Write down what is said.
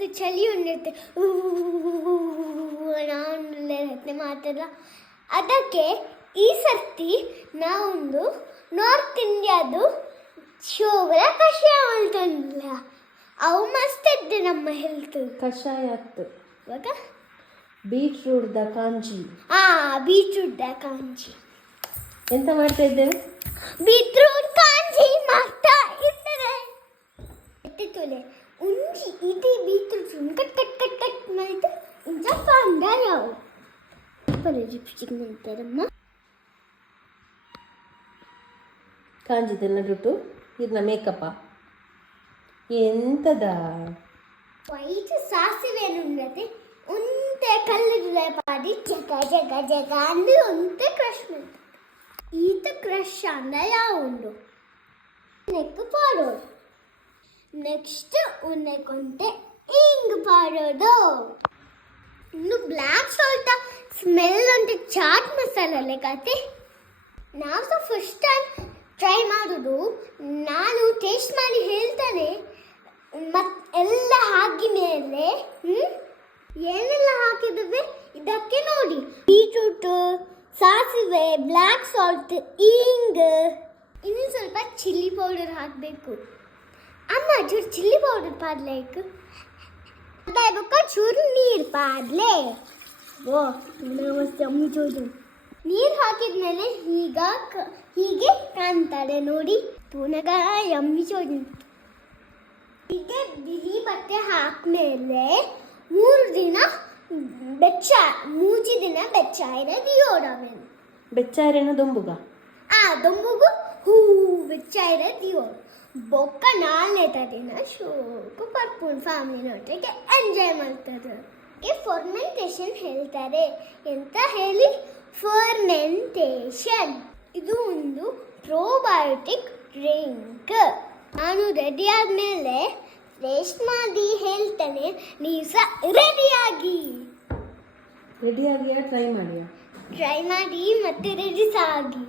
ಮಸ್ತ್ ಚಳಿ ಉಂಡಿರುತ್ತೆ, ನಾನು ಮಾತಲ್ಲ. ಅದಕ್ಕೆ ಈ ಸರ್ತಿ ನಾವೊಂದು ನಾರ್ತ್ ಇಂಡಿಯಾದು ಶೋಗರ ಕಷಾಯ ತಂದಿಲ್ಲ. ಅವು ಮಸ್ತ್ ಇದ್ದೆ ನಮ್ಮ ಹೆಲ್ತ್. ಕಷಾಯ ಆಯ್ತು. ಇವಾಗ ಬೀಟ್ರೂಟ್ದ ಕಾಂಜಿ. ಬೀಟ್ರೂಟ್ದ ಕಾಂಜಿ. ಎಂತ ಮಾಡ್ತಾ ಇದ್ದೇವೆ? ಬೀಟ್ರೂಟ್ ಕಾಂಜಿ ಮಾಡ್ತಾ ಇದ್ದಾರೆ. ಎತ್ತಿತೋಲೆ ಉಂಜಿ ಇದು beetroot cut cut cut cut ಮಾಡಿದ್ದು ಇಂಜ ಕಾಂಡ ಯಾವ ಲಿಪ್ಸ್ಟಿಕ್ ಮಾಡ್ತಾರಮ್ಮ. ಕಾಂಜಿದೆಲ್ಲ ದುಡ್ಡು ಇದನ್ನ ಮೇಕಪ್ಪ ಎಂತದ ವೈಟ್ ಸಾಸಿವೆ ಉಂಡತೆ ಉಂಟೆ ಕಲ್ಲಿಗೆ ಪಾಡಿ ಜಗ ಜಗ ಜಗ ಅಂದ್ರೆ ಉಂಟೆ ಕ್ರಶ್ ಮಾಡ್ತಾರೆ. ಈತ ಕ್ರಶ್ ಅಂದ ಯಾವ ಉಂಡು ನೆಕ್ ಪಾಡೋದು. ನೆಕ್ಸ್ಟ್ ಉಣ್ಣೆಕೊಂಟೆ ಹಿಂಗ್ ಪಾಡೋದು. ಇನ್ನು ಬ್ಲ್ಯಾಕ್ ಸಾಲ್ಟ್ ಸ್ಮೆಲ್ ಉಂಟು ಚಾಟ್ ಮಸಾಲ ಲೆಕ್ಕತೆ. ನಾವು ಸಹ ಫಸ್ಟ್ ಟೈಮ್ ಟ್ರೈ ಮಾಡೋದು. ನಾನು ಟೇಸ್ಟ್ ಮಾಡಿ ಹೇಳ್ತಾನೆ ಎಲ್ಲ ಹಾಕಿ ಮೇಲೆ ಏನೆಲ್ಲ ಹಾಕಿದ್ದೇವೆ ಇದಕ್ಕೆ ನೋಡಿ. ಬೀಟ್ರೂಟ್, ಸಾಸಿವೆ, ಬ್ಲ್ಯಾಕ್ ಸಾಲ್ಟ್, ಹಿಂಗ್, ಇನ್ನು ಸ್ವಲ್ಪ ಚಿಲ್ಲಿ ಪೌಡರ್ ಹಾಕಬೇಕು. ಅಮ್ಮ ಚೂರು ಚಿಲ್ಲಿ ಪೌಡರ್ ಪಾಡ್ಲೇಕ್ ಚೂರು ನೀರು ಪಾಡ್ಲೆ. ನೀರು ಹಾಕಿದ್ಮೇಲೆ ಹೀಗೆ ಕಾಣ್ತಾರೆ ನೋಡಿ. ಪುನಗ ಯಮ್ಮಿ ಚೋದಿ. ಹೀಗೆ ಬಿಳಿ ಬಟ್ಟೆ ಹಾಕ್ಮೇಲೆ 3 ದಿನ ಮೂಜಿ ದಿನ ಬೆಚ್ಚಾಯಿರ ದಿಯೋಡಮೇಲೆ ಬೆಚ್ಚಾಯಿರೇನ ದೊಂಬುಗ ದೊಂಬುಗು ಹೂ ಬೆಚ್ಚಾಯಿರ ದಿಯೋಡು ಬೊಕ್ಕ 4ನೇ ದಿನ ಶೋಕು ಪರ್ಪುಂಡು ಫ್ಯಾಮಿಲಿನೊಟ್ಟಿಗೆ ಎಂಜಾಯ್ ಮಾಡ್ತಾರೆ. ಫರ್ಮೆಂಟೇಷನ್ ಹೇಳ್ತಾರೆ. ಎಂತ ಹೇಳಿ? ಫರ್ಮೆಂಟೇಷನ್ ಇದು ಒಂದು ಪ್ರೋಬಯೋಟಿಕ್ ಡ್ರಿಂಕ್. ನಾನು ರೆಡಿ ಆದ್ಮೇಲೆ ಟೇಸ್ಟ್ ಮಾಡಿ ಹೇಳ್ತಾನೆ, ನೀವು ಸಹ ರೆಡಿಯಾಗಿಯಾ? ಟ್ರೈ ಮಾಡಿಯಾ? ಟ್ರೈ ಮಾಡಿ ಮತ್ತೆ ರೆಡಿ ಸಹ ಆಗಿ.